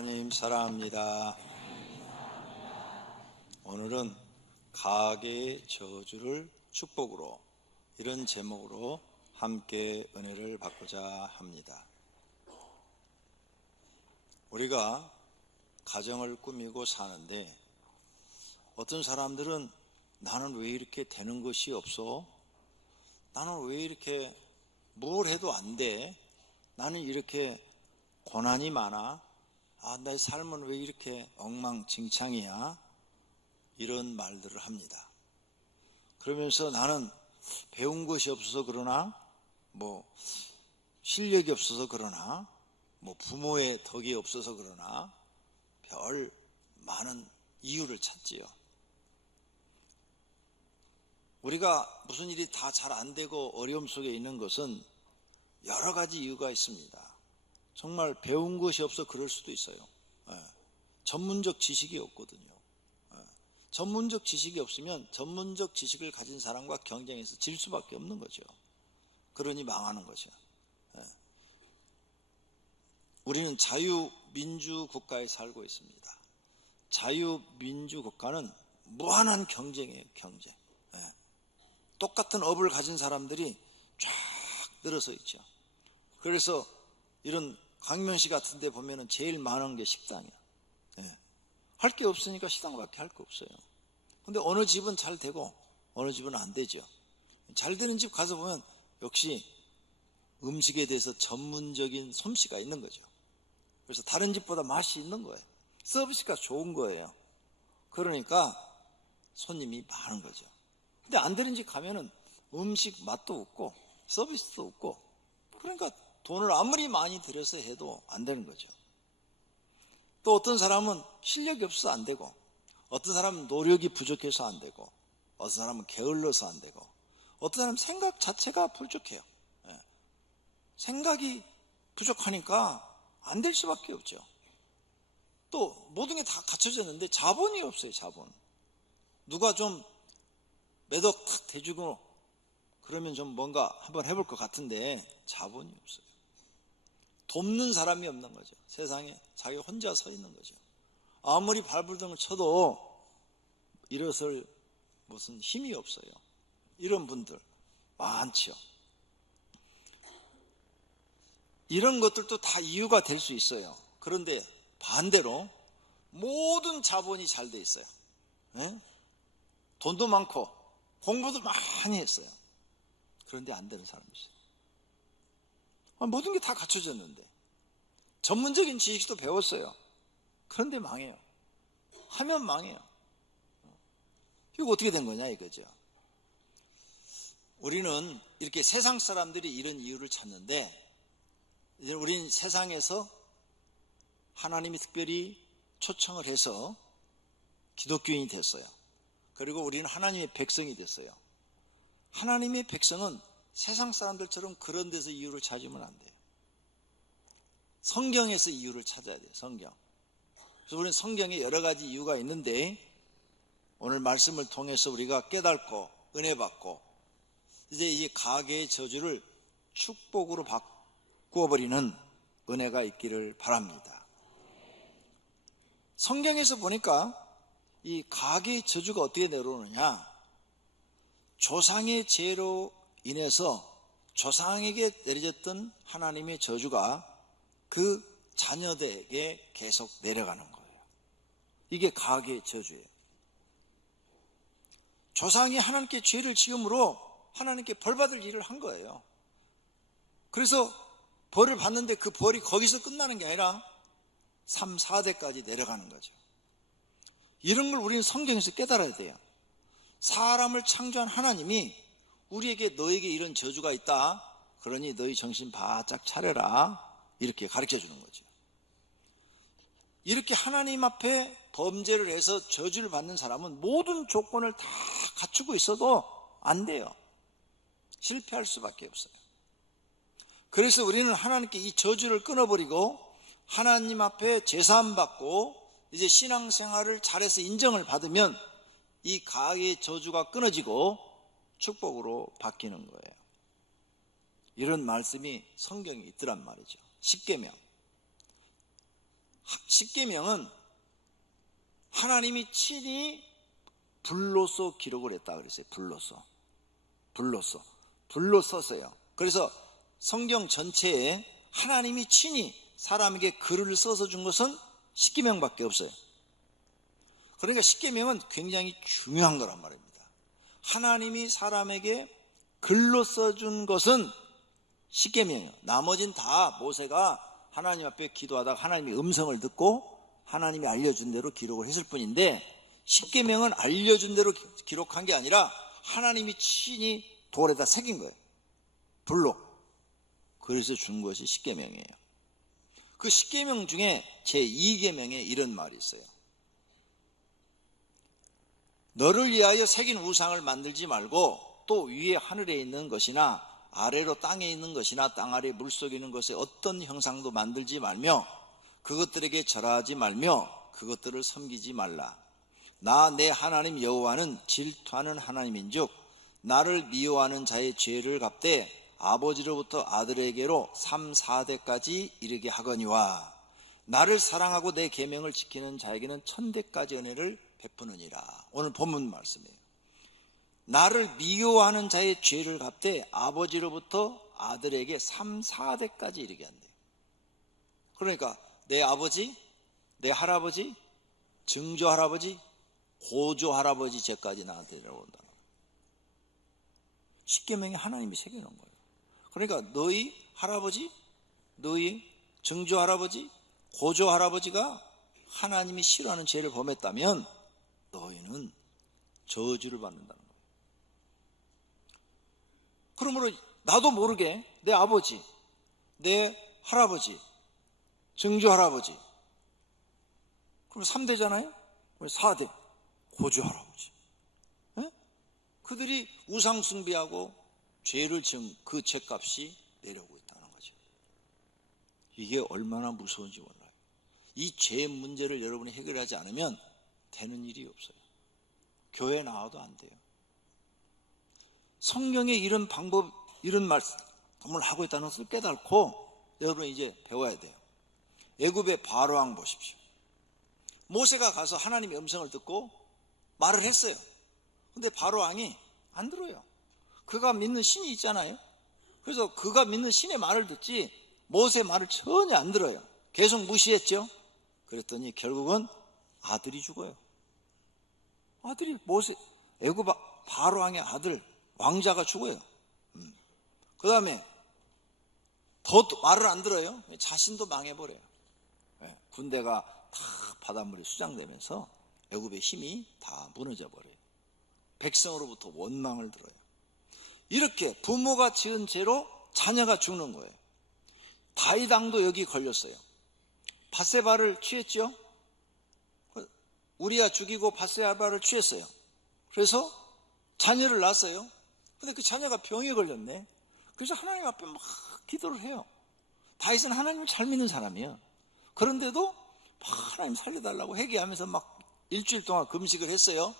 하나님 사랑합니다. 오늘은 가계의 저주를 축복으로, 이런 제목으로 함께 은혜를 받고자 합니다. 우리가 가정을 꾸미고 사는데 어떤 사람들은 나는 왜 이렇게 되는 것이 없어? 나는 왜 이렇게 뭘 해도 안 돼? 나는 이렇게 고난이 많아? 나의 삶은 왜 이렇게 엉망진창이야? 이런 말들을 합니다. 그러면서 나는 배운 것이 없어서 그러나, 실력이 없어서 그러나, 부모의 덕이 없어서 그러나, 별 많은 이유를 찾지요. 우리가 무슨 일이 다 잘 안 되고 어려움 속에 있는 것은 여러 가지 이유가 있습니다. 정말 배운 것이 없어 그럴 수도 있어요. 전문적 지식이 없거든요. 전문적 지식이 없으면 전문적 지식을 가진 사람과 경쟁해서 질 수밖에 없는 거죠. 그러니 망하는 거죠. 우리는 자유민주 국가에 살고 있습니다. 자유민주 국가는 무한한 경쟁이에요. 경쟁. 똑같은 업을 가진 사람들이 쫙 늘어서 있죠. 그래서 이런 강명시 같은 데 보면은 제일 많은 게 식당이야. 할 게 없으니까 식당밖에 할 거 없어요. 근데 어느 집은 잘 되고 어느 집은 안 되죠. 잘 되는 집 가서 보면 역시 음식에 대해서 전문적인 솜씨가 있는 거죠. 그래서 다른 집보다 맛이 있는 거예요. 서비스가 좋은 거예요. 그러니까 손님이 많은 거죠. 근데 안 되는 집 가면은 음식 맛도 없고 서비스도 없고, 그러니까 돈을 아무리 많이 들여서 해도 안 되는 거죠. 또 어떤 사람은 실력이 없어서 안 되고, 어떤 사람은 노력이 부족해서 안 되고, 어떤 사람은 게을러서 안 되고, 어떤 사람은 생각 자체가 부족해요. 생각이 부족하니까 안 될 수밖에 없죠. 또 모든 게 다 갖춰졌는데 자본이 없어요. 자본. 누가 좀 매덕 탁 대주고 그러면 좀 뭔가 한번 해볼 것 같은데 자본이 없어요. 돕는 사람이 없는 거죠. 세상에 자기 혼자 서 있는 거죠. 아무리 발불등을 쳐도 일어설 무슨 힘이 없어요. 이런 분들 많죠. 이런 것들도 다 이유가 될 수 있어요. 그런데 반대로 모든 자본이 잘 돼 있어요. 돈도 많고 공부도 많이 했어요. 그런데 안 되는 사람이 있어요. 모든 게 다 갖춰졌는데, 전문적인 지식도 배웠어요. 그런데 망해요. 하면 망해요. 이거 어떻게 된 거냐 이거죠. 우리는 이렇게 세상 사람들이 이런 이유를 찾는데, 이제 우리는 세상에서 하나님이 특별히 초청을 해서 기독교인이 됐어요. 그리고 우리는 하나님의 백성이 됐어요. 하나님의 백성은 세상 사람들처럼 그런 데서 이유를 찾으면 안 돼요. 성경에서 이유를 찾아야 돼요. 성경. 그래서 우리는 성경에 여러 가지 이유가 있는데, 오늘 말씀을 통해서 우리가 깨닫고 은혜 받고 이제 이 가계의 저주를 축복으로 바꾸어버리는 은혜가 있기를 바랍니다. 성경에서 보니까 이 가계의 저주가 어떻게 내려오느냐, 조상의 죄로 인해서 조상에게 내려졌던 하나님의 저주가 그 자녀들에게 계속 내려가는 거예요. 이게 가계의 저주예요. 조상이 하나님께 죄를 지음으로 하나님께 벌받을 일을 한 거예요. 그래서 벌을 받는데 그 벌이 거기서 끝나는 게 아니라 3, 4대까지 내려가는 거죠. 이런 걸 우리는 성경에서 깨달아야 돼요. 사람을 창조한 하나님이 우리에게 너에게 이런 저주가 있다, 그러니 너희 정신 바짝 차려라, 이렇게 가르쳐 주는 거죠. 이렇게 하나님 앞에 범죄를 해서 저주를 받는 사람은 모든 조건을 다 갖추고 있어도 안 돼요. 실패할 수밖에 없어요. 그래서 우리는 하나님께 이 저주를 끊어버리고 하나님 앞에 제사함 받고 이제 신앙생활을 잘해서 인정을 받으면 이 가계의 저주가 끊어지고 축복으로 바뀌는 거예요. 이런 말씀이 성경에 있더란 말이죠. 십계명. 십계명은 하나님이 친히 불로써 기록을 했다 그랬어요. 불로 썼어요. 그래서 성경 전체에 하나님이 친히 사람에게 글을 써서 준 것은 십계명밖에 없어요. 그러니까 십계명은 굉장히 중요한 거란 말입니다. 하나님이 사람에게 글로 써준 것은 십계명이에요. 나머진 다 모세가 하나님 앞에 기도하다가 하나님의 음성을 듣고 하나님이 알려준 대로 기록을 했을 뿐인데, 십계명은 알려준 대로 기록한 게 아니라 하나님이 친히 돌에다 새긴 거예요. 불로. 그래서 준 것이 십계명이에요. 그 십계명 중에 제2계명에 이런 말이 있어요. 너를 위하여 새긴 우상을 만들지 말고 또 위에 하늘에 있는 것이나 아래로 땅에 있는 것이나 땅 아래 물속에 있는 것의 어떤 형상도 만들지 말며 그것들에게 절하지 말며 그것들을 섬기지 말라. 나 내 하나님 여호와는 질투하는 하나님인즉 나를 미워하는 자의 죄를 갚되 아버지로부터 아들에게로 3, 4대까지 이르게 하거니와 나를 사랑하고 내 계명을 지키는 자에게는 1000대까지 은혜를 베푸느니라. 오늘 본문 말씀이에요. 나를 미워하는 자의 죄를 갚되 아버지로부터 아들에게 3, 4대까지 이르게 한대요. 그러니까 내 아버지, 내 할아버지, 증조할아버지, 고조할아버지 죄까지 나한테 내려온다. 십계명에 하나님이 새겨놓은 거예요. 그러니까 너희 할아버지, 너희 증조할아버지, 고조할아버지가 하나님이 싫어하는 죄를 범했다면 너희는 저주를 받는다는 거예요. 그러므로 나도 모르게 내 아버지, 내 할아버지, 증조할아버지, 그럼 3대잖아요? 4대, 고조할아버지. 네? 그들이 우상 숭배하고 죄를 지은 그 죄값이 내려오고 있다는 거죠. 이게 얼마나 무서운지 몰라요. 이 죄 문제를 여러분이 해결하지 않으면 되는 일이 없어요. 교회 나와도 안 돼요. 성경에 이런 방법, 이런 말씀을 하고 있다는 것을 깨닫고 여러분이 이제 배워야 돼요. 애굽의 바로왕 보십시오. 모세가 가서 하나님의 음성을 듣고 말을 했어요. 근데 바로왕이 안 들어요. 그가 믿는 신이 있잖아요. 그래서 그가 믿는 신의 말을 듣지 모세 말을 전혀 안 들어요. 계속 무시했죠. 그랬더니 결국은 아들이 죽어요. 아들이 모세, 애굽 바로왕의 아들 왕자가 죽어요. 그 다음에 더 말을 안 들어요. 자신도 망해버려요. 군대가 다 바닷물에 수장되면서 애굽의 힘이 다 무너져 버려요. 백성으로부터 원망을 들어요. 이렇게 부모가 지은 죄로 자녀가 죽는 거예요. 다윗 왕도 여기 걸렸어요. 밧세바를 취했죠. 우리야 죽이고 밧세바를 취했어요. 그래서 자녀를 낳았어요. 근데 그 자녀가 병에 걸렸네. 그래서 하나님 앞에 막 기도를 해요. 다윗은 하나님을 잘 믿는 사람이에요. 그런데도 막 하나님 살려달라고 회개하면서 막 일주일 동안 금식을 했어요.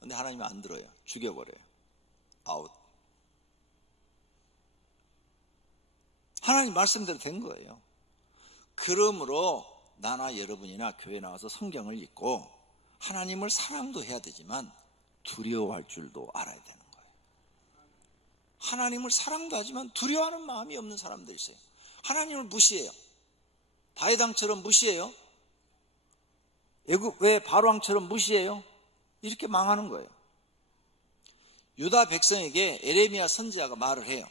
근데 하나님은 안 들어요. 죽여버려요. 아웃. 하나님 말씀대로 된 거예요. 그러므로 나나 여러분이나 교회 나와서 성경을 읽고 하나님을 사랑도 해야 되지만 두려워할 줄도 알아야 되는 거예요. 하나님을 사랑도 하지만 두려워하는 마음이 없는 사람들이 있어요. 하나님을 무시해요. 다윗 왕처럼 무시해요. 애굽 왜 바로왕처럼 무시해요? 이렇게 망하는 거예요. 유다 백성에게 에레미야 선지자가 말을 해요.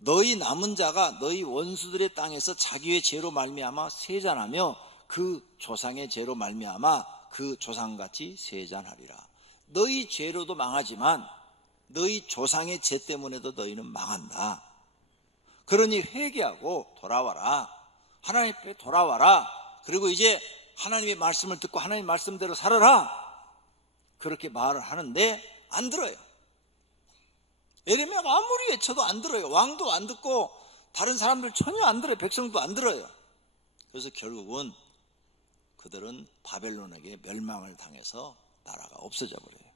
너희 남은 자가 너희 원수들의 땅에서 자기의 죄로 말미암아 세잔하며 그 조상의 죄로 말미암아 그 조상같이 세잔하리라. 너희 죄로도 망하지만 너희 조상의 죄 때문에도 너희는 망한다. 그러니 회개하고 돌아와라. 하나님 앞에 돌아와라. 그리고 이제 하나님의 말씀을 듣고 하나님 말씀대로 살아라. 그렇게 말을 하는데 안 들어요. 에레미야가 아무리 외쳐도 안 들어요. 왕도 안 듣고 다른 사람들 전혀 안 들어요. 백성도 안 들어요. 그래서 결국은 그들은 바벨론에게 멸망을 당해서 나라가 없어져 버려요.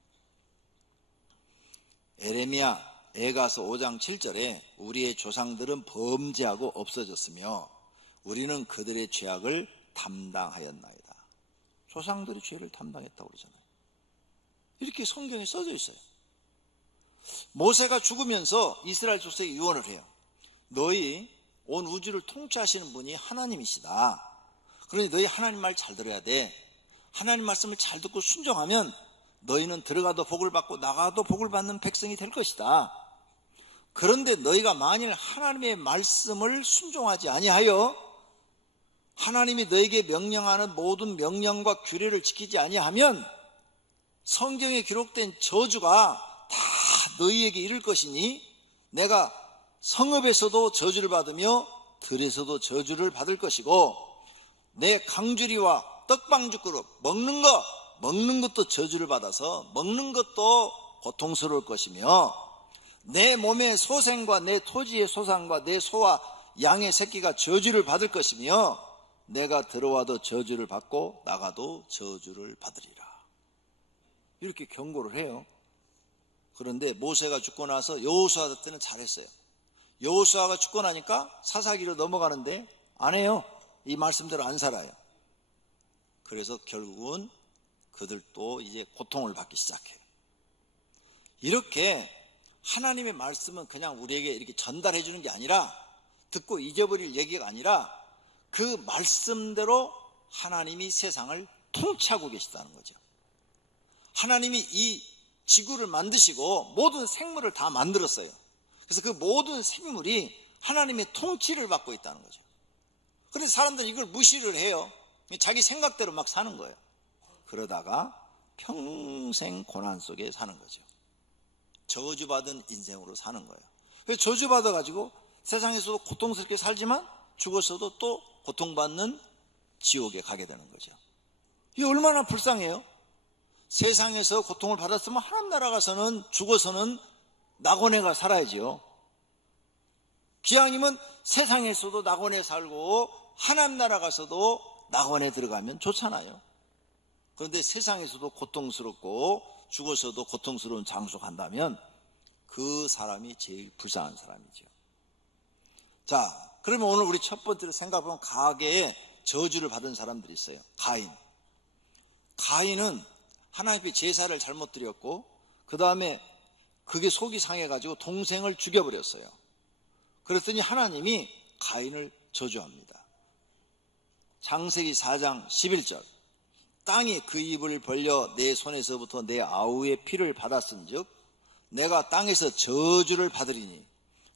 에레미야 에가서 5장 7절에 우리의 조상들은 범죄하고 없어졌으며 우리는 그들의 죄악을 담당하였나이다. 조상들이 죄를 담당했다고 그러잖아요. 이렇게 성경에 써져 있어요. 모세가 죽으면서 이스라엘 족속에 유언을 해요. 너희 온 우주를 통치하시는 분이 하나님이시다. 그러니 너희 하나님 말 잘 들어야 돼. 하나님 말씀을 잘 듣고 순종하면 너희는 들어가도 복을 받고 나가도 복을 받는 백성이 될 것이다. 그런데 너희가 만일 하나님의 말씀을 순종하지 아니하여 하나님이 너에게 명령하는 모든 명령과 규례를 지키지 아니하면 성경에 기록된 저주가 다 너희에게 이를 것이니 내가 성읍에서도 저주를 받으며 들에서도 저주를 받을 것이고 내 강주리와 떡방주 그릇 먹는 것도 저주를 받아서 먹는 것도 고통스러울 것이며 내 몸의 소생과 내 토지의 소산과 내 소와 양의 새끼가 저주를 받을 것이며 내가 들어와도 저주를 받고 나가도 저주를 받으리라. 이렇게 경고를 해요. 그런데 모세가 죽고 나서 여호수아 때는 잘했어요. 여호수아가 죽고 나니까 사사기로 넘어가는데 안 해요. 이 말씀대로 안 살아요. 그래서 결국은 그들도 이제 고통을 받기 시작해요. 이렇게 하나님의 말씀은 그냥 우리에게 이렇게 전달해 주는 게 아니라 듣고 잊어버릴 얘기가 아니라 그 말씀대로 하나님이 세상을 통치하고 계시다는 거죠. 하나님이 이 지구를 만드시고 모든 생물을 다 만들었어요. 그래서 그 모든 생물이 하나님의 통치를 받고 있다는 거죠. 그래서 사람들은 이걸 무시를 해요. 자기 생각대로 막 사는 거예요. 그러다가 평생 고난 속에 사는 거죠. 저주받은 인생으로 사는 거예요. 그래서 저주받아가지고 세상에서도 고통스럽게 살지만 죽었어도 또 고통받는 지옥에 가게 되는 거죠. 이게 얼마나 불쌍해요. 세상에서 고통을 받았으면 하나님 나라 가서는 죽어서는 낙원에가 살아야지요. 기왕이면 세상에서도 낙원에 살고 하나님 나라 가서도 낙원에 들어가면 좋잖아요. 그런데 세상에서도 고통스럽고 죽어서도 고통스러운 장소 간다면 그 사람이 제일 불쌍한 사람이죠. 자, 그러면 오늘 우리 첫 번째로 생각해보면 가계에 저주를 받은 사람들이 있어요. 가인은 하나님께 제사를 잘못 드렸고 그 다음에 그게 속이 상해가지고 동생을 죽여버렸어요. 그랬더니 하나님이 가인을 저주합니다. 창세기 4장 11절 땅이 그 입을 벌려 내 손에서부터 내 아우의 피를 받았은즉 내가 땅에서 저주를 받으리니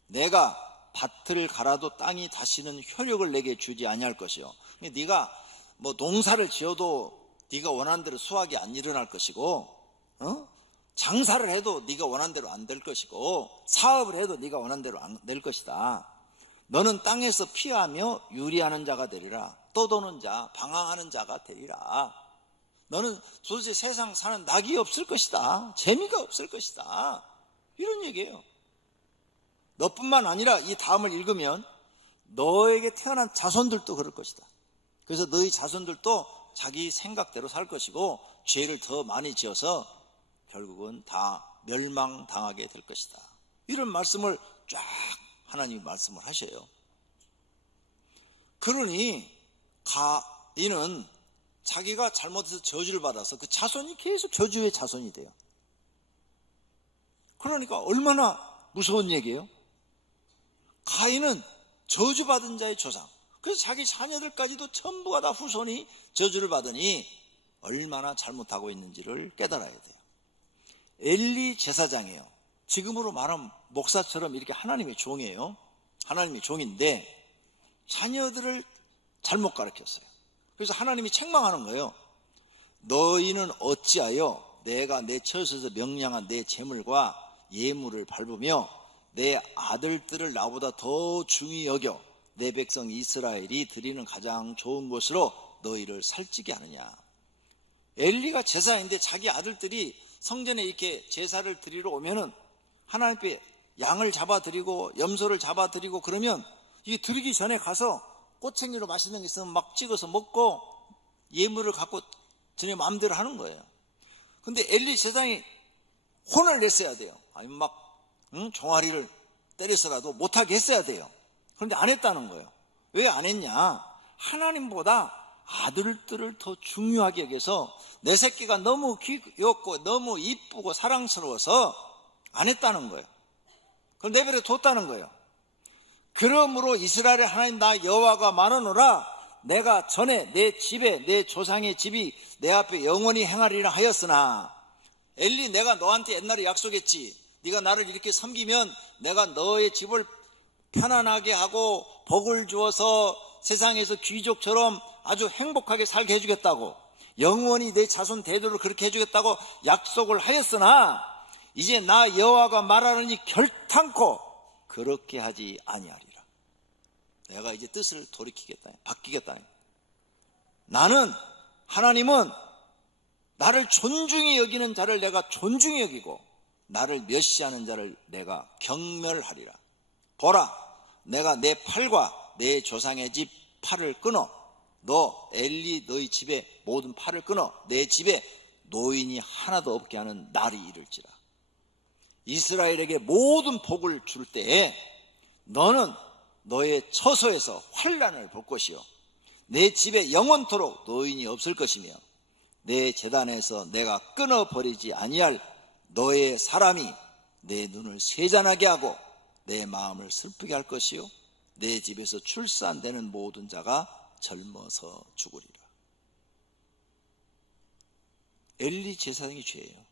내가 밭을 갈아도 땅이 다시는 효력을 내게 주지 아니할 것이요. 네가 뭐 농사를 지어도 네가 원하는 대로 수확이 안 일어날 것이고 장사를 해도 네가 원하는 대로 안 될 것이고 사업을 해도 네가 원하는 대로 안 될 것이다. 너는 땅에서 피하며 유리하는 자가 되리라. 떠도는 자, 방황하는 자가 되리라. 너는 도대체 세상 사는 낙이 없을 것이다. 재미가 없을 것이다. 이런 얘기예요. 너뿐만 아니라 이 다음을 읽으면 너에게 태어난 자손들도 그럴 것이다. 그래서 너희 자손들도 자기 생각대로 살 것이고 죄를 더 많이 지어서 결국은 다 멸망당하게 될 것이다. 이런 말씀을 쫙 하나님이 말씀을 하셔요. 그러니 가인은 자기가 잘못해서 저주를 받아서 그 자손이 계속 저주의 자손이 돼요. 그러니까 얼마나 무서운 얘기예요. 가인은 저주받은 자의 조상. 그래서 자기 자녀들까지도 전부가 다 후손이 저주를 받으니 얼마나 잘못하고 있는지를 깨달아야 돼요. 엘리 제사장이에요. 지금으로 말하면 목사처럼 이렇게 하나님의 종이에요. 하나님의 종인데 자녀들을 잘못 가르쳤어요. 그래서 하나님이 책망하는 거예요. 너희는 어찌하여 내가 내 처소에서 명령한 내 재물과 예물을 밟으며 내 아들들을 나보다 더 중히 여겨 내 백성 이스라엘이 드리는 가장 좋은 곳으로 너희를 살찌게 하느냐. 엘리가 제사인데 자기 아들들이 성전에 이렇게 제사를 드리러 오면은 하나님께 양을 잡아드리고 염소를 잡아드리고 그러면 이게 드리기 전에 가서 꼬챙이로 맛있는 게 있으면 막 찍어서 먹고 예물을 갖고 전에 마음대로 하는 거예요. 근데 엘리 제사장이 혼을 냈어야 돼요. 아니면 막 종아리를 때려서라도 못하게 했어야 돼요. 그런데 안 했다는 거예요. 왜 안 했냐? 하나님보다 아들들을 더 중요하게 여겨서 내 새끼가 너무 귀엽고 너무 이쁘고 사랑스러워서 안 했다는 거예요. 그걸 내버려 뒀다는 거예요. 그러므로 이스라엘의 하나님 나 여호와가 말하노라, 내가 전에 내 집에 내 조상의 집이 내 앞에 영원히 행하리라 하였으나, 엘리 내가 너한테 옛날에 약속했지, 네가 나를 이렇게 섬기면 내가 너의 집을 편안하게 하고 복을 주어서 세상에서 귀족처럼 아주 행복하게 살게 해주겠다고, 영원히 내 자손 대대로 그렇게 해주겠다고 약속을 하였으나 이제 나 여호와가 말하느니 결탄코 그렇게 하지 아니하리라. 내가 이제 뜻을 돌이키겠다, 바뀌겠다. 나는, 하나님은 나를 존중히 여기는 자를 내가 존중히 여기고 나를 멸시하는 자를 내가 경멸하리라. 보라, 내가 내 팔과 내 조상의 집 팔을 끊어 너 엘리 너희 집에 모든 팔을 끊어 내 집에 노인이 하나도 없게 하는 날이 이를지라. 이스라엘에게 모든 복을 줄 때에 너는 너의 처소에서 환난을 볼 것이요 내 집에 영원토록 노인이 없을 것이며 내 제단에서 내가 끊어버리지 아니할 너의 사람이 내 눈을 세잔하게 하고 내 마음을 슬프게 할 것이요 내 집에서 출산되는 모든 자가 젊어서 죽으리라. 엘리 제사장이 죄예요.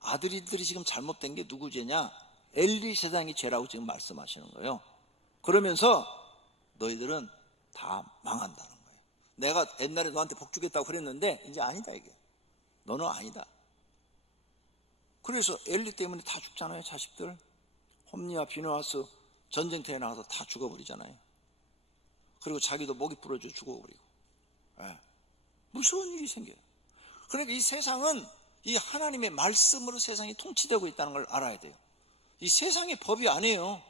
아들이들이 지금 잘못된 게 누구 죄냐? 엘리 제사장이 죄라고 지금 말씀하시는 거예요. 그러면서 너희들은 다 망한다는 거예요. 내가 옛날에 너한테 복 주겠다고 그랬는데 이제 아니다, 이게. 너는 아니다. 그래서 엘리 때문에 다 죽잖아요. 자식들. 홈리와 비누아스 전쟁터에 나가서 다 죽어버리잖아요. 그리고 자기도 목이 부러져 죽어버리고. 무서운 일이 생겨요. 그러니까 이 세상은 이 하나님의 말씀으로 세상이 통치되고 있다는 걸 알아야 돼요. 이 세상의 법이 아니에요.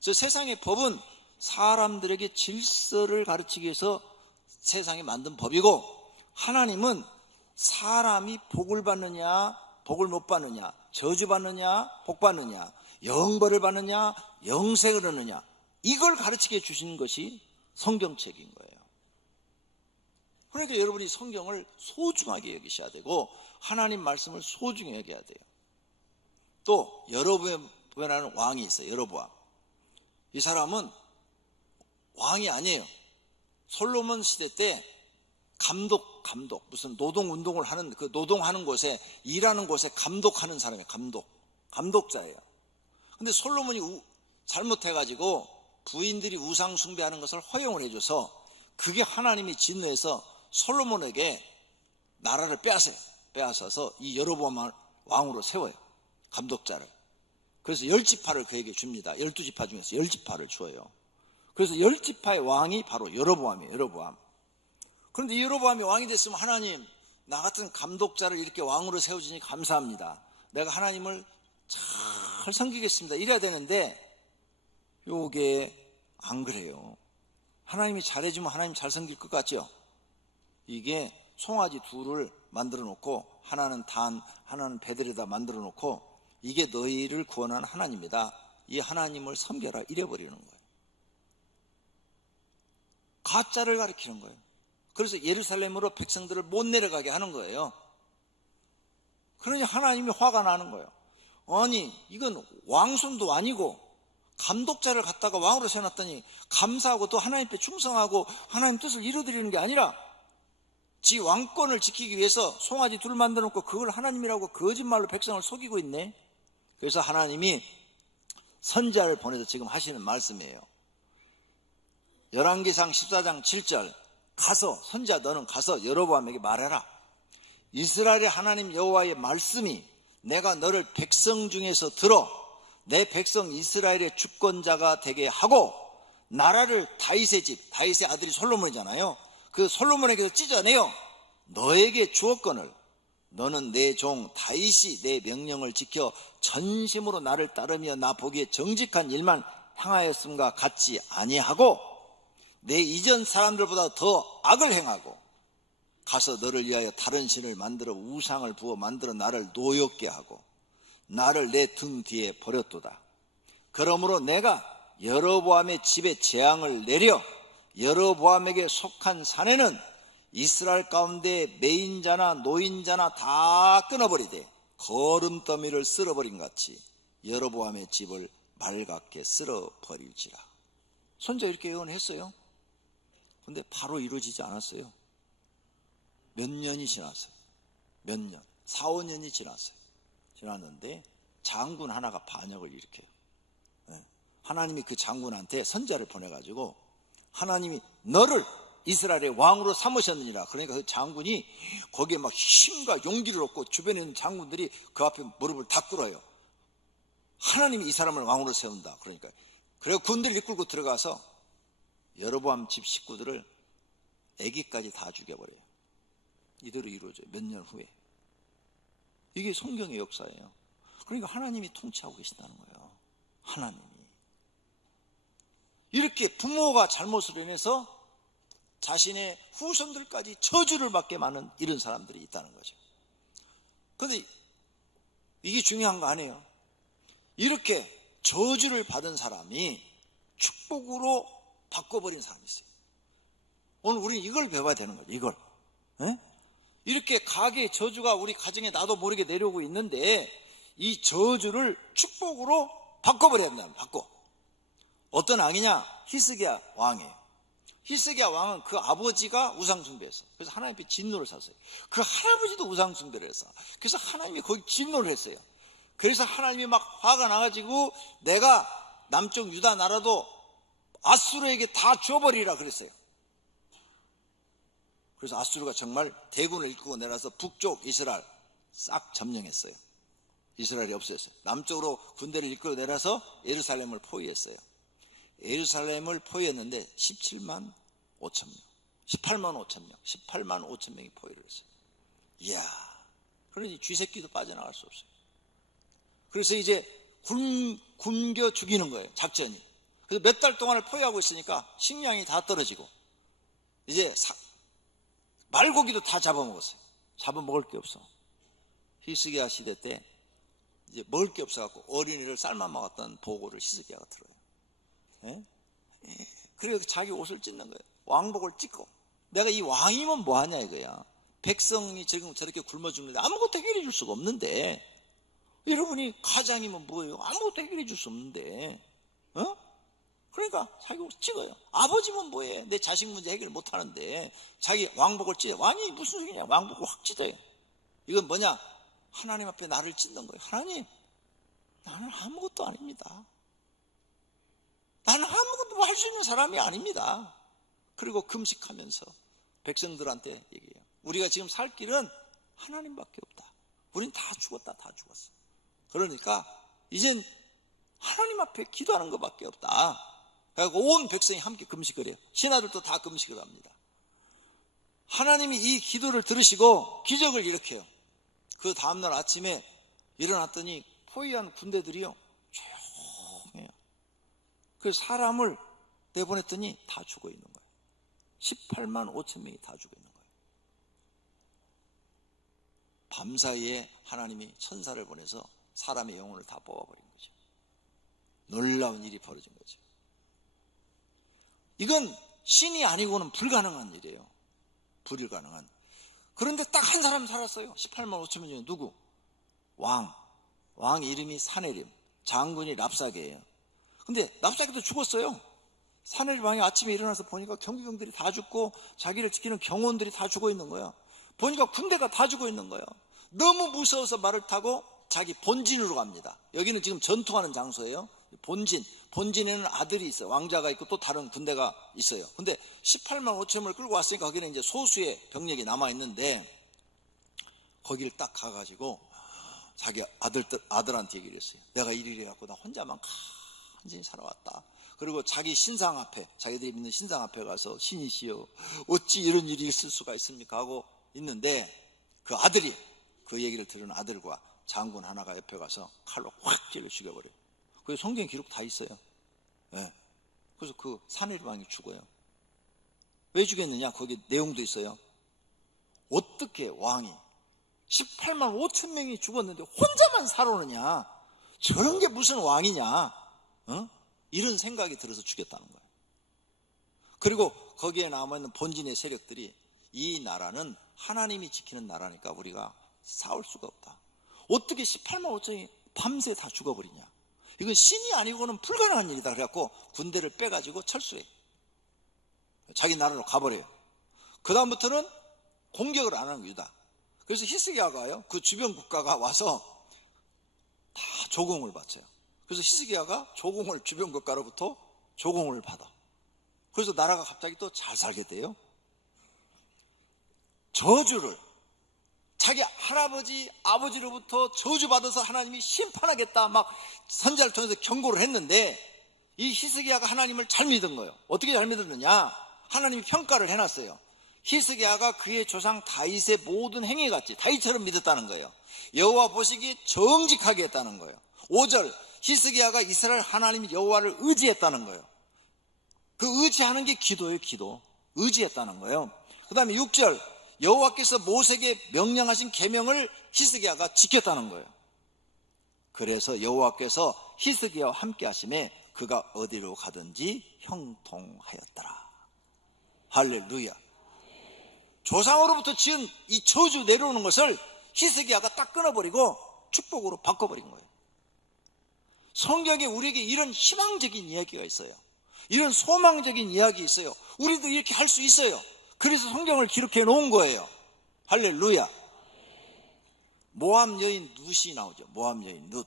저 세상의 법은 사람들에게 질서를 가르치기 위해서 세상에 만든 법이고, 하나님은 사람이 복을 받느냐 복을 못 받느냐, 저주 받느냐 복 받느냐, 영벌을 받느냐 영생을 얻느냐, 이걸 가르치게 주시는 것이 성경책인 거예요. 그러니까 여러분이 성경을 소중하게 여기셔야 되고 하나님 말씀을 소중히 여겨야 돼요. 또 여로보암이라는 왕이 있어요. 여로보암. 이 사람은 왕이 아니에요. 솔로몬 시대 때 감독 무슨 노동운동을 하는, 그 노동하는 곳에, 일하는 곳에 감독하는 사람이에요. 감독자예요. 근데 솔로몬이 잘못해가지고 부인들이 우상 숭배하는 것을 허용을 해줘서 그게 하나님이 진노해서 솔로몬에게 나라를 빼앗아서 이 여로보암 왕으로 세워요. 감독자를. 그래서 10지파를 그에게 줍니다. 12지파 중에서 10지파를 주어요. 그래서 10지파의 왕이 바로 여로보암이에요. 여로보암. 그런데 이 여로보암이 왕이 됐으면, 하나님, 나 같은 감독자를 이렇게 왕으로 세워주니 감사합니다. 내가 하나님을 잘 섬기겠습니다. 이래야 되는데 요게 안 그래요. 하나님이 잘해주면 하나님 잘 섬길 것 같죠? 이게 송아지 둘을 만들어 놓고 하나는 단, 하나는 배들에다 만들어 놓고 이게 너희를 구원한 하나님이다, 이 하나님을 섬겨라, 이래버리는 거예요. 가짜를 가리키는 거예요. 그래서 예루살렘으로 백성들을 못 내려가게 하는 거예요. 그러니 하나님이 화가 나는 거예요. 아니, 이건 왕손도 아니고 감독자를 갖다가 왕으로 세워놨더니 감사하고 또 하나님께 충성하고 하나님 뜻을 이루어드리는 게 아니라 지 왕권을 지키기 위해서 송아지 둘 만들어 놓고 그걸 하나님이라고 거짓말로 백성을 속이고 있네. 그래서 하나님이 선지자를 보내서 지금 하시는 말씀이에요. 열왕기상 14장 7절, 가서, 선지자 너는 가서 여로보암에게 말해라. 이스라엘의 하나님 여호와의 말씀이 내가 너를 백성 중에서 들어 내 백성 이스라엘의 주권자가 되게 하고 나라를 다윗의 집, 다윗의 아들이 솔로몬이잖아요. 그 솔로몬에게서 찢어내어 너에게 주었거늘 너는 내 종 다윗이 내 명령을 지켜 전심으로 나를 따르며 나 보기에 정직한 일만 행하였음과 같지 아니하고 내 이전 사람들보다 더 악을 행하고 가서 너를 위하여 다른 신을 만들어 우상을 부어 만들어 나를 노엽게 하고 나를 내 등 뒤에 버렸도다. 그러므로 내가 여로보암의 집에 재앙을 내려 여로보암에게 속한 사내는 이스라엘 가운데 매인자나 노인자나 다 끊어버리되 거름더미를 쓸어버린 같이 여로보암의 집을 맑게 쓸어버릴지라. 선지자 이렇게 예언했어요. 근데 바로 이루어지지 않았어요. 몇 년이 지났어요. 몇 년, 4, 5년이 지났는데 장군 하나가 반역을 일으켜요. 하나님이 그 장군한테 선지자를 보내가지고 하나님이 너를 이스라엘의 왕으로 삼으셨느니라. 그러니까 그 장군이 거기에 막 힘과 용기를 얻고 주변에 있는 장군들이 그 앞에 무릎을 다 꿇어요. 하나님이 이 사람을 왕으로 세운다. 그러니까 그리고 군대를 이끌고 들어가서 여로보암 집 식구들을 아기까지 다 죽여버려요. 이대로 이루어져요. 몇 년 후에. 이게 성경의 역사예요. 그러니까 하나님이 통치하고 계신다는 거예요. 하나님이. 이렇게 부모가 잘못을 인해서 자신의 후손들까지 저주를 받게 많은 이런 사람들이 있다는 거죠. 그런데 이게 중요한 거 아니에요. 이렇게 저주를 받은 사람이 축복으로 바꿔버린 사람이 있어요. 오늘 우리는 이걸 배워야 되는 거죠. 이걸. 에? 이렇게 가게의 저주가 우리 가정에 나도 모르게 내려오고 있는데 이 저주를 축복으로 바꿔버려야 된다. 바꿔. 어떤 왕이냐? 히스기야 왕이에요. 히스기야 왕은 그 아버지가 우상숭배했어요. 그래서 하나님 앞에 진노를 샀어요. 그 할아버지도 우상숭배를 했어. 그래서 하나님이 거기 진노를 했어요. 그래서 하나님이 막 화가 나가지고 내가 남쪽 유다 나라도 아수르에게 다 줘버리라 그랬어요. 그래서 아수르가 정말 대군을 이끌고 내려서 북쪽 이스라엘 싹 점령했어요. 이스라엘이 없어졌어요. 남쪽으로 군대를 이끌고 내려서 예루살렘을 포위했어요. 예루살렘을 포위했는데 17만 5천 명, 18만 5천 명, 18만 5천 명이 포위를 했어요. 이야, 그러니 쥐새끼도 빠져나갈 수 없어요. 그래서 이제 굶겨 죽이는 거예요, 작전이. 그래서 몇 달 동안을 포위하고 있으니까 식량이 다 떨어지고 이제 말고기도 다 잡아먹었어요. 잡아먹을 게 없어. 히스기야 시대 때 이제 먹을 게 없어갖고 어린이를 삶아 먹었던 보고를 히스기야가 들어요. 그래서 자기 옷을 찢는 거예요. 왕복을 찢고. 내가 이 왕이면 뭐하냐 이거야. 백성이 지금 저렇게 굶어 죽는데 아무것도 해결해 줄 수가 없는데, 여러분이 가장이면 뭐예요? 아무것도 해결해 줄 수 없는데, 그러니까 자기 옷을 찢어요. 아버지면 뭐해? 내 자식 문제 해결 못 하는데 자기 왕복을 찢어요. 왕이 무슨 소리냐? 왕복을 확 찢어요. 이건 뭐냐? 하나님 앞에 나를 찢는 거예요. 하나님, 나는 아무것도 아닙니다. 나는 아무것도 할 수 있는 사람이 아닙니다. 그리고 금식하면서 백성들한테 얘기해요. 우리가 지금 살 길은 하나님밖에 없다. 우린 다 죽었다. 다 죽었어. 그러니까 이젠 하나님 앞에 기도하는 것밖에 없다. 그래서 온 백성이 함께 금식을 해요. 신하들도 다 금식을 합니다. 하나님이 이 기도를 들으시고 기적을 일으켜요. 그 다음날 아침에 일어났더니 포위한 군대들이요, 조용해요. 그래서 사람을 내보냈더니 다 죽어 있는 거예요. 18만 5천 명이 다 죽어 있는 거예요. 밤사이에 하나님이 천사를 보내서 사람의 영혼을 다 뽑아버린 거죠. 놀라운 일이 벌어진 거죠. 이건 신이 아니고는 불가능한 일이에요. 불가능한. 그런데 딱 한 사람 살았어요. 18만 5천 명 중에 누구? 왕 이름이 사네립. 장군이 랍사게예요. 근데 랍사게도 죽었어요. 사네립 왕이 아침에 일어나서 보니까 경비병들이 다 죽고 자기를 지키는 경호원들이 다 죽어 있는 거예요. 보니까 군대가 다 죽어 있는 거예요. 너무 무서워서 말을 타고 자기 본진으로 갑니다. 여기는 지금 전투하는 장소예요. 본진에는 아들이 있어요. 왕자가 있고 또 다른 군대가 있어요. 근데 18만 5천 명을 끌고 왔으니까 거기는 이제 소수의 병력이 남아있는데, 거기를 딱 가가지고 자기 아들한테 얘기를 했어요. 내가 이리 해갖고 나 혼자만 간신히 살아왔다. 그리고 자기 신상 앞에, 자기들이 믿는 신상 앞에 가서 신이시여 어찌 이런 일이 있을 수가 있습니까 하고 있는데, 그 아들이, 그 얘기를 들은 아들과 장군 하나가 옆에 가서 칼로 확 찔러 죽여버려요. 그래서 성경 기록 다 있어요. 네. 그래서 그 사네립 왕이 죽어요. 왜 죽였느냐? 거기 내용도 있어요. 어떻게 왕이 18만 5천 명이 죽었는데 혼자만 살아오느냐? 저런 게 무슨 왕이냐? 이런 생각이 들어서 죽였다는 거예요. 그리고 거기에 남아있는 본진의 세력들이 이 나라는 하나님이 지키는 나라니까 우리가 싸울 수가 없다. 어떻게 18만 5천이 밤새 다 죽어버리냐. 이건 신이 아니고는 불가능한 일이다. 그래갖고 군대를 빼가지고 철수해. 자기 나라로 가버려요. 그 다음부터는 공격을 안 하는 유다. 그래서 히스기야가요, 그 주변 국가가 와서 다 조공을 바쳐요. 그래서 히스기야가 조공을, 주변 국가로부터 조공을 받아. 그래서 나라가 갑자기 또 잘 살게 돼요. 저주를, 자기 할아버지, 아버지로부터 저주받아서 하나님이 심판하겠다 막 선지자를 통해서 경고를 했는데, 이 히스기야가 하나님을 잘 믿은 거예요. 어떻게 잘 믿었느냐? 하나님이 평가를 해놨어요. 히스기야가 그의 조상 다윗의 모든 행위같이 다윗처럼 믿었다는 거예요. 여호와 보시기에 정직하게 했다는 거예요. 5절, 히스기야가 이스라엘 하나님 여호와를 의지했다는 거예요. 그 의지하는 게 기도예요. 기도. 의지했다는 거예요. 그 다음에 6절, 여호와께서 모세에게 명령하신 계명을 히스기야가 지켰다는 거예요. 그래서 여호와께서 히스기야와 함께 하심에 그가 어디로 가든지 형통하였더라. 할렐루야. 조상으로부터 지은 이 저주 내려오는 것을 히스기야가 딱 끊어버리고 축복으로 바꿔버린 거예요. 성경에 우리에게 이런 희망적인 이야기가 있어요. 이런 소망적인 이야기 있어요. 우리도 이렇게 할 수 있어요. 그래서 성경을 기록해 놓은 거예요. 할렐루야. 모압 여인 룻이 나오죠. 모압 여인 룻.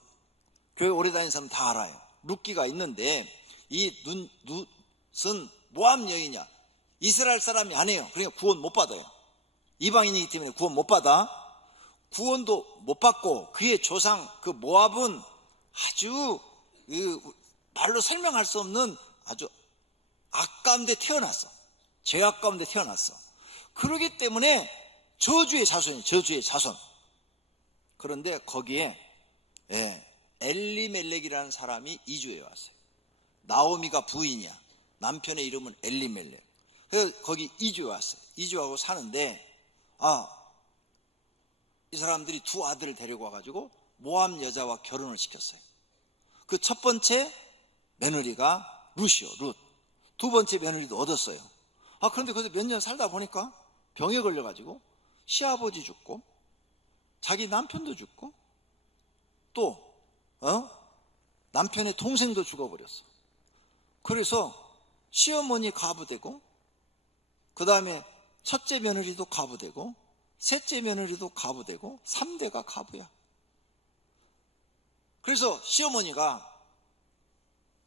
교회 오래 다니는 사람 다 알아요. 룻기가 있는데, 이 룻은 모압 여인이야. 이스라엘 사람이 아니에요. 그러니까 구원 못 받아요. 이방인이기 때문에 구원 못 받아. 구원도 못 받고, 그의 조상 그 모압은 아주 말로 설명할 수 없는 아주 악 가운데 태어났어. 죄악 가운데 태어났어. 그러기 때문에 저주의 자손이에요. 저주의 자손. 그런데 거기에 엘리멜렉이라는 사람이 이주해 왔어요. 나오미가 부인이야. 남편의 이름은 엘리멜렉. 그래서 거기 이주해 왔어요. 이주하고 사는데, 이 사람들이 두 아들을 데리고 와가지고 모압 여자와 결혼을 시켰어요. 그 첫 번째 며느리가 룻이요, 룻. 두 번째 며느리도 얻었어요. 그런데 거기서 몇 년 살다 보니까 병에 걸려가지고 시아버지 죽고 자기 남편도 죽고 또 남편의 동생도 죽어버렸어. 그래서 시어머니 가부되고, 그 다음에 첫째 며느리도 가부되고, 셋째 며느리도 가부되고, 3대가 가부야. 그래서 시어머니가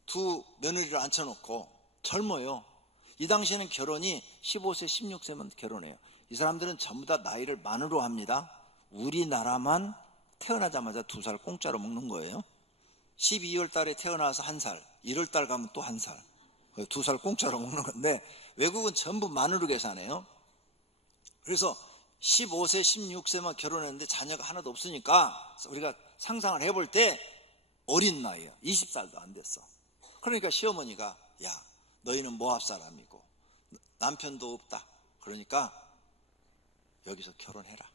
두 며느리를 앉혀놓고, 젊어요. 이 당시에는 결혼이 15세, 16세면 결혼해요. 이 사람들은 전부 다 나이를 만으로 합니다. 우리나라만 태어나자마자 2살 공짜로 먹는 거예요. 12월 달에 태어나서 1살, 1월 달 가면 또 1살, 2살 공짜로 먹는 건데, 외국은 전부 만으로 계산해요. 그래서 15세, 16세만 결혼했는데 자녀가 하나도 없으니까 우리가 상상을 해볼 때 어린 나이에요. 20살도 안 됐어. 그러니까 시어머니가, 야, 너희는 모압 사람이고 남편도 없다. 그러니까 여기서 결혼해라.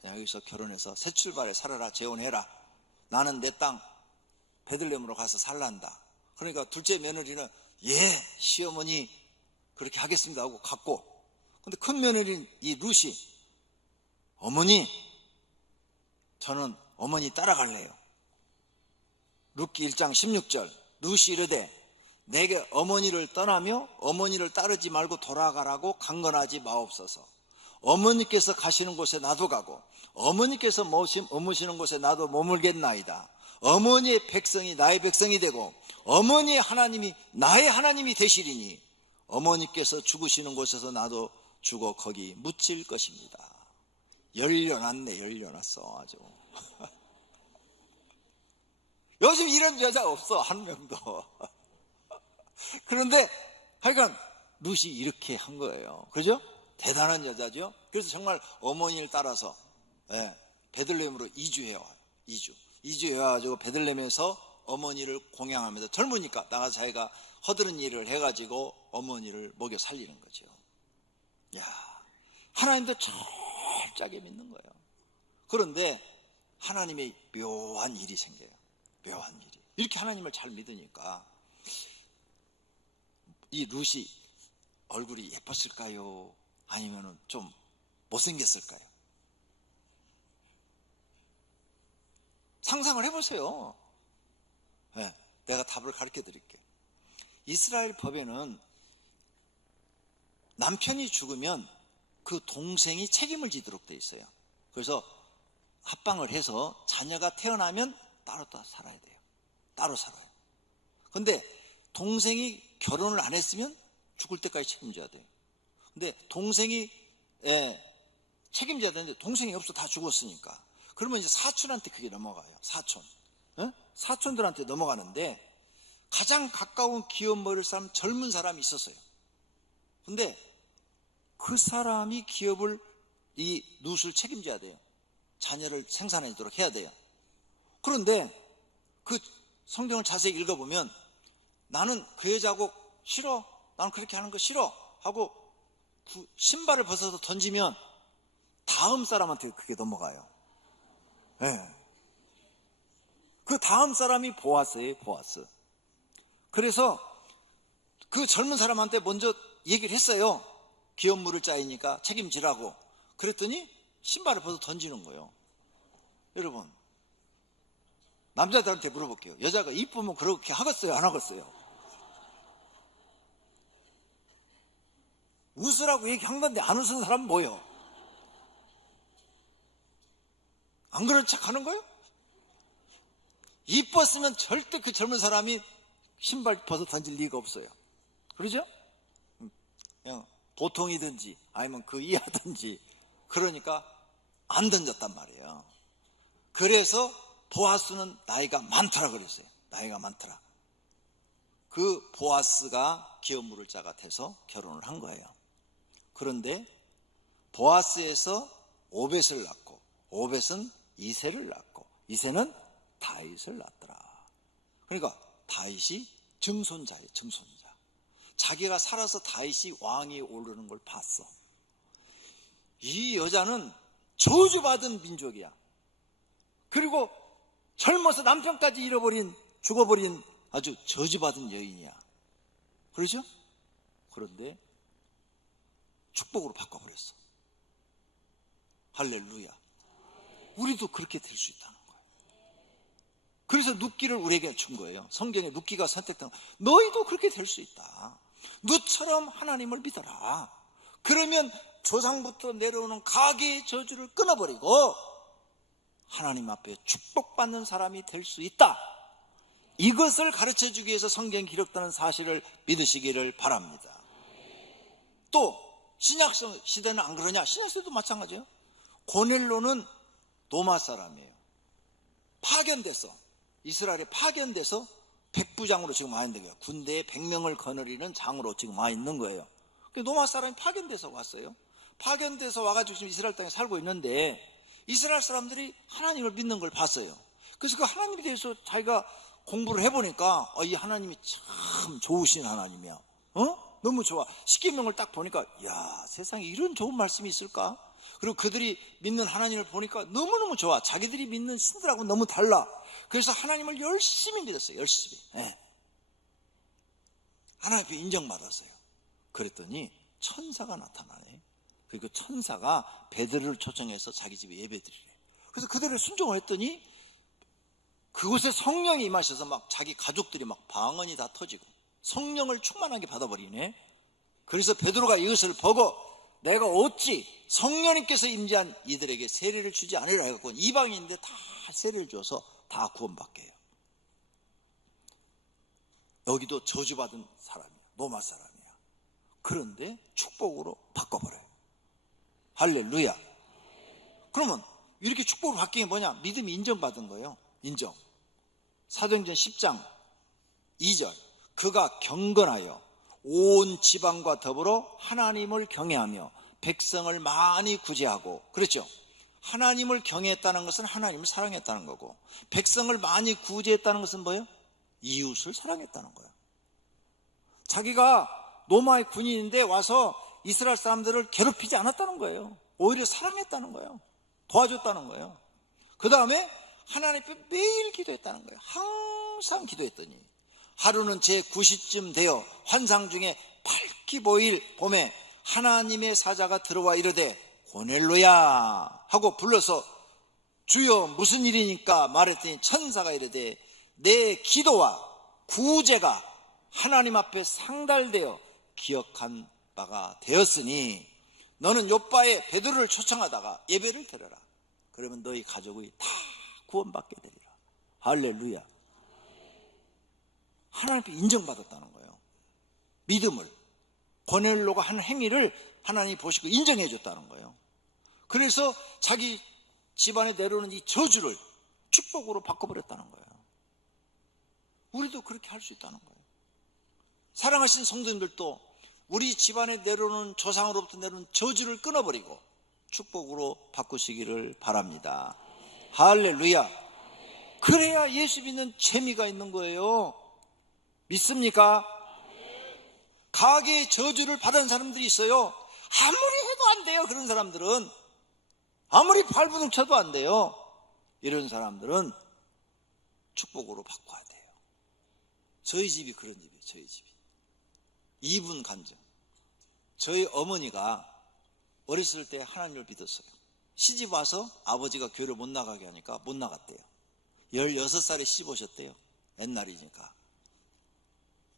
그냥 여기서 결혼해서 새 출발에 살아라. 재혼해라. 나는 내 땅 베들레헴으로 가서 살란다. 그러니까 둘째 며느리는, 예, 시어머니 그렇게 하겠습니다 하고 갔고, 근데 큰 며느리는 이 룻이, 어머니, 저는 어머니 따라갈래요. 룻기 1장 16절, 룻이 이르되 내게 어머니를 떠나며 어머니를 따르지 말고 돌아가라고 강건하지 마옵소서. 어머니께서 가시는 곳에 나도 가고 어머니께서 머무시는 곳에 나도 머물겠나이다. 어머니의 백성이 나의 백성이 되고 어머니의 하나님이 나의 하나님이 되시리니 어머니께서 죽으시는 곳에서 나도 죽어 거기 묻힐 것입니다. 열려놨네. 열려놨어 아주. 요즘 이런 여자 없어, 한 명도. 그런데 하여간 룻이 이렇게 한 거예요. 그죠? 대단한 여자죠. 그래서 정말 어머니를 따라서 베들레헴으로 이주해와요. 이주해와가지고 베들레헴에서 어머니를 공양하면서, 젊으니까 나가서 자기가 허드른 일을 해가지고 어머니를 먹여 살리는 거죠. 야, 하나님도 철저하게 믿는 거예요. 그런데 하나님의 묘한 일이 생겨요. 묘한 일이. 이렇게 하나님을 잘 믿으니까 이 룻이 얼굴이 예뻤을까요? 아니면 좀 못생겼을까요? 상상을 해보세요. 네, 내가 답을 가르쳐 드릴게요. 이스라엘 법에는 남편이 죽으면 그 동생이 책임을 지도록 돼 있어요. 그래서 합방을 해서 자녀가 태어나면 따로 살아야 돼요. 따로 살아요. 근데 동생이 결혼을 안 했으면 죽을 때까지 책임져야 돼요. 근데 동생이 책임져야 되는데 동생이 없어, 다 죽었으니까. 그러면 이제 사촌한테 그게 넘어가요. 사촌. 사촌들한테 넘어가는데 가장 가까운 기업 먹을 사람, 젊은 사람이 있었어요. 근데 그 사람이 기업을, 이 룻을 책임져야 돼요. 자녀를 생산하도록 해야 돼요. 그런데 그 성경을 자세히 읽어보면 나는 그 여자하고 싫어, 나는 그렇게 하는 거 싫어 하고 그 신발을 벗어서 던지면 다음 사람한테 그게 넘어가요. 네. 그 다음 사람이 보아스예요. 보아스. 그래서 그 젊은 사람한테 먼저 얘기를 했어요. 기업 물을 짜이니까 책임지라고. 그랬더니 신발을 벗어 던지는 거예요. 여러분, 남자들한테 물어볼게요. 여자가 이쁘면 그렇게 하겠어요, 안 하겠어요? 웃으라고 얘기한 건데 안 웃은 사람은 뭐예요? 안 그런 척 하는 거예요? 이뻤으면 절대 그 젊은 사람이 신발 벗어 던질 리가 없어요. 그러죠? 그냥 보통이든지 아니면 그 이하든지. 그러니까 안 던졌단 말이에요. 그래서 보아스는 나이가 많더라 그랬어요. 나이가 많더라. 그 보아스가 기업 물을 자가 돼서 결혼을 한 거예요. 그런데 보아스에서 오벳을 낳고, 오벳은 이새를 낳고, 이새는 다윗을 낳더라. 그러니까 다윗이 증손자예요. 증손자. 자기가 살아서 다윗이 왕위에 오르는 걸 봤어. 이 여자는 저주받은 민족이야. 그리고 젊어서 남편까지 잃어버린, 죽어버린 아주 저주받은 여인이야. 그렇죠? 그런데 축복으로 바꿔버렸어. 할렐루야. 우리도 그렇게 될 수 있다는 거예요. 그래서 룻기를 우리에게 준 거예요. 성경에 룻기가 선택된 거. 너희도 그렇게 될 수 있다. 룻처럼 하나님을 믿어라. 그러면 조상부터 내려오는 가계의 저주를 끊어버리고 하나님 앞에 축복받는 사람이 될 수 있다. 이것을 가르쳐주기 위해서 성경에 기록되는 사실을 믿으시기를 바랍니다. 또 신약 시대는 안 그러냐? 신약 시대도 마찬가지예요. 고넬로는 로마 사람이에요. 파견돼서, 이스라엘에 파견돼서 백부장으로 지금 와 있는 거예요. 군대에 100명을 거느리는 장으로 지금 와 있는 거예요. 로마 사람이 파견돼서 왔어요. 파견돼서 와가지고 지금 이스라엘 땅에 살고 있는데 이스라엘 사람들이 하나님을 믿는 걸 봤어요. 그래서 그 하나님에 대해서 자기가 공부를 해보니까 이 하나님이 참 좋으신 하나님이야. 너무 좋아. 십계명을 딱 보니까 야, 세상에 이런 좋은 말씀이 있을까? 그리고 그들이 믿는 하나님을 보니까 너무너무 좋아. 자기들이 믿는 신들하고 너무 달라. 그래서 하나님을 열심히 믿었어요. 열심히. 네. 하나님 앞에 인정받았어요. 그랬더니 천사가 나타나네. 그리고 천사가 베드로를 초청해서 자기 집에 예배드리래. 그래서 그들을 순종을 했더니 그곳에 성령이 임하셔서 막 자기 가족들이 막 방언이 다 터지고 성령을 충만하게 받아버리네. 그래서 베드로가 이것을 보고 내가 어찌 성령님께서 임재한 이들에게 세례를 주지 않으리라 해갖고 이방인인데 다 세례를 줘서 다 구원받게 해요. 여기도 저주받은 사람이야. 로마 사람이야. 그런데 축복으로 바꿔버려요. 할렐루야. 그러면 이렇게 축복으로 바뀐 게 뭐냐? 믿음이 인정받은 거예요. 인정. 사도행전 10장 2절. 그가 경건하여 온 지방과 더불어 하나님을 경외하며 백성을 많이 구제하고. 그렇죠? 하나님을 경외했다는 것은 하나님을 사랑했다는 거고, 백성을 많이 구제했다는 것은 뭐예요? 이웃을 사랑했다는 거예요. 자기가 로마의 군인인데 와서 이스라엘 사람들을 괴롭히지 않았다는 거예요. 오히려 사랑했다는 거예요. 도와줬다는 거예요. 그 다음에 하나님 앞에 매일 기도했다는 거예요. 항상 기도했더니 하루는 제 9시쯤 되어 환상 중에 밝기 보일 봄에 하나님의 사자가 들어와 이르되 고넬로야 하고 불러서 주여 무슨 일이니까 말했더니 천사가 이르되 내 기도와 구제가 하나님 앞에 상달되어 기억한 바가 되었으니 너는 요바에 베드로를 초청하다가 예배를 드려라. 그러면 너희 가족이 다 구원받게 되리라. 할렐루야. 하나님 앞에 인정받았다는 거예요. 믿음을. 고넬로가 한 행위를 하나님이 보시고 인정해 줬다는 거예요. 그래서 자기 집안에 내려오는 이 저주를 축복으로 바꿔버렸다는 거예요. 우리도 그렇게 할 수 있다는 거예요. 사랑하신 성도님들도 우리 집안에 내려오는 조상으로부터 내려오는 저주를 끊어버리고 축복으로 바꾸시기를 바랍니다. 할렐루야. 그래야 예수 믿는 재미가 있는 거예요. 믿습니까? 가게의 저주를 받은 사람들이 있어요. 아무리 해도 안 돼요. 그런 사람들은 아무리 발부둥 쳐도 안 돼요. 이런 사람들은 축복으로 바꿔야 돼요. 저희 집이 그런 집이에요. 저희 집이 이분 간증. 저희 어머니가 어렸을 때 하나님을 믿었어요. 시집 와서 아버지가 교회를 못 나가게 하니까 못 나갔대요. 16살에 시집 오셨대요. 옛날이니까.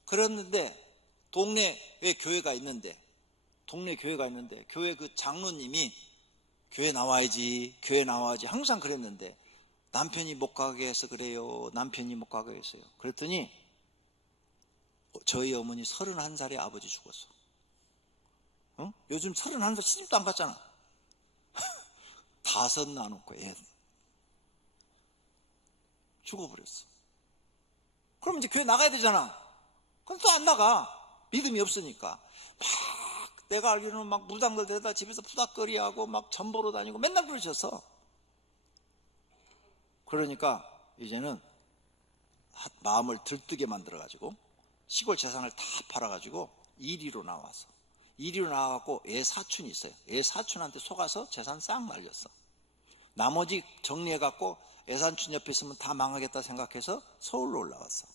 그랬는데 동네에 교회가 있는데 교회 그 장로님이 교회 나와야지 항상 그랬는데 남편이 못 가게 해서 그래요. 남편이 못 가게 했어요. 그랬더니 저희 어머니 31살에 아버지 죽었어. 요즘 31살 시집도 안 갔잖아. 5 나놓고 애 죽어버렸어. 그럼 이제 교회 나가야 되잖아. 그럼 또 안 나가. 믿음이 없으니까. 막 내가 알기로는 막 무당들 데려다 집에서 푸닥거리하고 막 전보로 다니고 맨날 그러셨어. 그러니까 이제는 마음을 들뜨게 만들어가지고 시골 재산을 다 팔아가지고 이리로 나왔어. 이리로 나와갖고 애 사촌이 있어요. 애 사촌한테 속아서 재산 싹 날렸어. 나머지 정리해갖고 애 사촌 옆에 있으면 다 망하겠다 생각해서 서울로 올라왔어.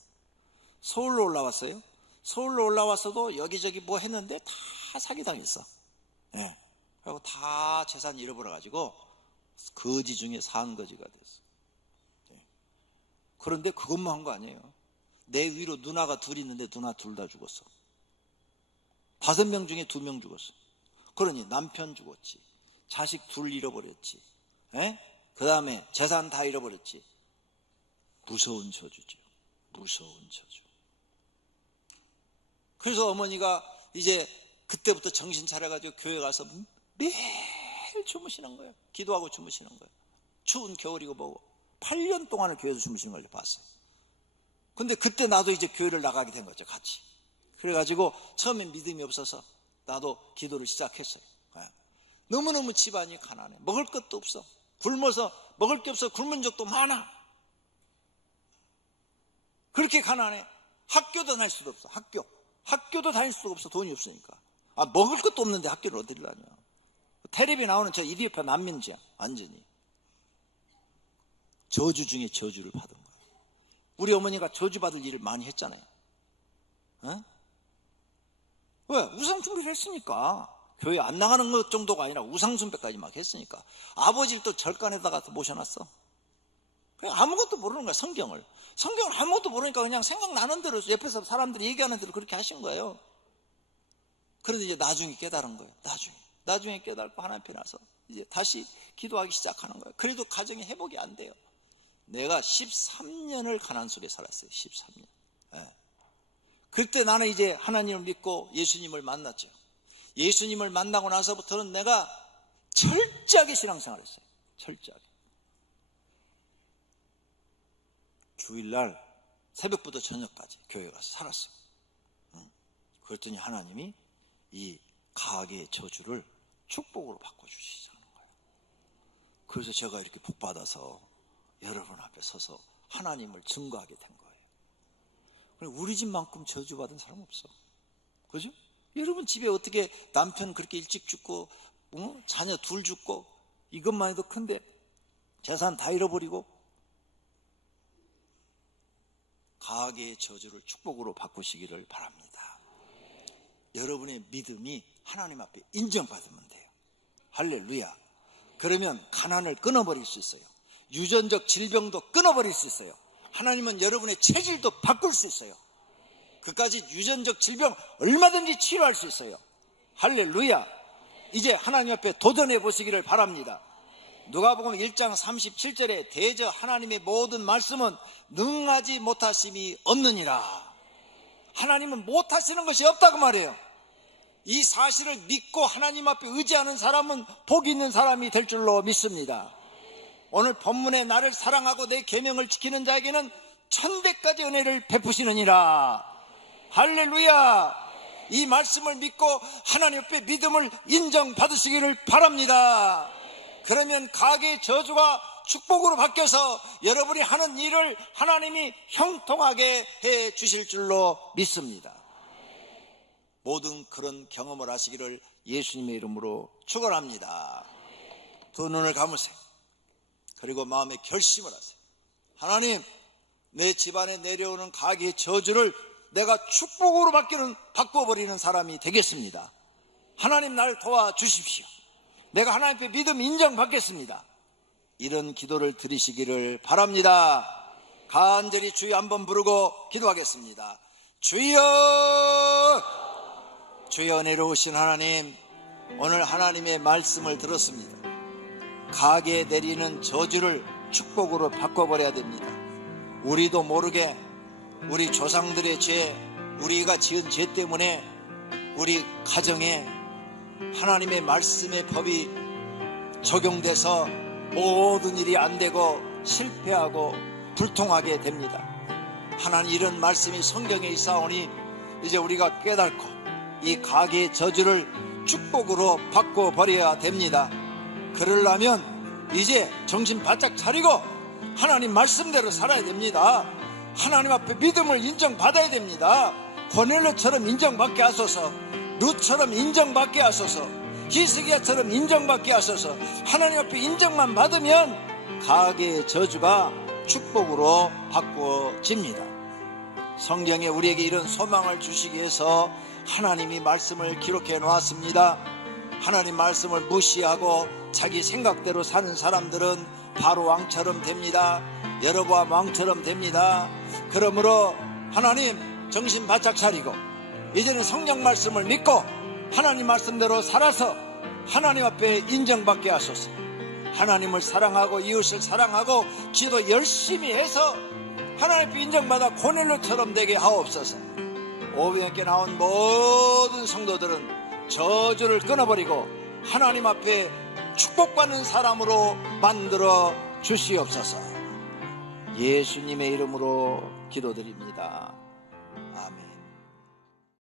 서울로 올라왔어요. 서울로 올라왔어도 여기저기 뭐 했는데 다 사기당했어. 예. 그리고 다 재산 잃어버려가지고 거지 중에 산거지가 됐어. 예. 그런데 그것만 한 거 아니에요. 내 위로 누나가 둘 있는데 누나 둘 다 죽었어. 5명 중에 2명 죽었어. 그러니 남편 죽었지. 자식 둘 잃어버렸지. 예? 그 다음에 재산 다 잃어버렸지. 무서운 저주죠. 무서운 저주. 그래서 어머니가 이제 그때부터 정신 차려가지고 교회 가서 매일 주무시는 거예요. 기도하고 주무시는 거예요. 추운 겨울이고 뭐고 8년 동안을 교회에서 주무시는 걸 봤어요. 근데 그때 나도 이제 교회를 나가게 된 거죠. 같이. 그래가지고 처음엔 믿음이 없어서 나도 기도를 시작했어요. 너무너무 집안이 가난해. 먹을 것도 없어. 굶어서 먹을 게 없어 굶은 적도 많아. 그렇게 가난해. 학교도 다닐 수도 없어. 학교도 다닐 수가 없어. 돈이 없으니까. 먹을 것도 없는데 학교를 어디를 다녀. 텔레비 나오는 저 이리오파 난민지야. 완전히 저주 중에 저주를 받은 거야. 우리 어머니가 저주받을 일을 많이 했잖아요. 어? 왜? 우상숭배를 했으니까. 교회 안 나가는 것 정도가 아니라 우상숭배까지 막 했으니까. 아버지를 또 절간에다가 모셔놨어. 그냥 아무것도 모르는 거야. 성경을 아무것도 모르니까 그냥 생각나는 대로 옆에서 사람들이 얘기하는 대로 그렇게 하신 거예요. 그런데 이제 나중에 깨달은 거예요. 나중에 깨달고 하나님 앞에 나서 이제 다시 기도하기 시작하는 거예요. 그래도 가정이 회복이 안 돼요. 내가 13년을 가난 속에 살았어요. 13년. 네. 그때 나는 이제 하나님을 믿고 예수님을 만났죠. 예수님을 만나고 나서부터는 내가 철저하게 신앙생활을 했어요. 철저하게. 주일날 새벽부터 저녁까지 교회 가서 살았어요. 그랬더니 하나님이 이 가게의 저주를 축복으로 바꿔주시자는 거예요. 그래서 제가 이렇게 복받아서 여러분 앞에 서서 하나님을 증거하게 된 거예요. 우리 집만큼 저주받은 사람 없어. 그죠? 여러분 집에 어떻게 남편 그렇게 일찍 죽고 자녀 둘 죽고 이것만 해도 큰데 재산 다 잃어버리고. 가게의 저주를 축복으로 바꾸시기를 바랍니다. 여러분의 믿음이 하나님 앞에 인정받으면 돼요. 할렐루야. 그러면 가난을 끊어버릴 수 있어요. 유전적 질병도 끊어버릴 수 있어요. 하나님은 여러분의 체질도 바꿀 수 있어요. 그까지 유전적 질병 얼마든지 치료할 수 있어요. 할렐루야. 이제 하나님 앞에 도전해 보시기를 바랍니다. 누가복음 1장 37절에 대저 하나님의 모든 말씀은 능하지 못하심이 없느니라. 하나님은 못하시는 것이 없다고 말해요. 이 사실을 믿고 하나님 앞에 의지하는 사람은 복 있는 사람이 될 줄로 믿습니다. 오늘 본문에 나를 사랑하고 내 계명을 지키는 자에게는 천대까지 은혜를 베푸시느니라. 할렐루야. 이 말씀을 믿고 하나님 앞에 믿음을 인정받으시기를 바랍니다. 그러면 가계의 저주가 축복으로 바뀌어서 여러분이 하는 일을 하나님이 형통하게 해 주실 줄로 믿습니다. 모든 그런 경험을 하시기를 예수님의 이름으로 축원합니다. 두 눈을 감으세요. 그리고 마음에 결심을 하세요. 하나님, 내 집안에 내려오는 가계의 저주를 내가 축복으로 바꿔버리는 사람이 되겠습니다. 하나님, 나를 도와주십시오. 내가 하나님 앞에 믿음 인정받겠습니다. 이런 기도를 드리시기를 바랍니다. 간절히 주여 한번 부르고 기도하겠습니다. 주여! 주여, 은혜로우신 하나님, 오늘 하나님의 말씀을 들었습니다. 가게에 내리는 저주를 축복으로 바꿔버려야 됩니다. 우리도 모르게 우리 조상들의 죄, 우리가 지은 죄 때문에 우리 가정에 하나님의 말씀의 법이 적용돼서 모든 일이 안 되고 실패하고 불통하게 됩니다. 하나님, 이런 말씀이 성경에 있사오니 이제 우리가 깨닫고 이 가계의 저주를 축복으로 바꿔버려야 됩니다. 그러려면 이제 정신 바짝 차리고 하나님 말씀대로 살아야 됩니다. 하나님 앞에 믿음을 인정받아야 됩니다. 고넬료처럼 인정받게 하소서, 룻처럼 인정받게 하소서, 히스기야처럼 인정받게 하소서. 하나님 앞에 인정만 받으면 가계의 저주가 축복으로 바꿔집니다. 성경에 우리에게 이런 소망을 주시기 위해서 하나님이 말씀을 기록해 놓았습니다. 하나님 말씀을 무시하고 자기 생각대로 사는 사람들은 바로 왕처럼 됩니다. 여로보암 왕처럼 됩니다. 그러므로 하나님, 정신 바짝 차리고 이제는 성경 말씀을 믿고 하나님 말씀대로 살아서 하나님 앞에 인정받게 하소서. 하나님을 사랑하고 이웃을 사랑하고 기도 열심히 해서 하나님 앞에 인정받아 고넬료처럼 되게 하옵소서. 오병이께 나온 모든 성도들은 저주를 끊어버리고 하나님 앞에 축복받는 사람으로 만들어 주시옵소서. 예수님의 이름으로 기도드립니다. 아멘.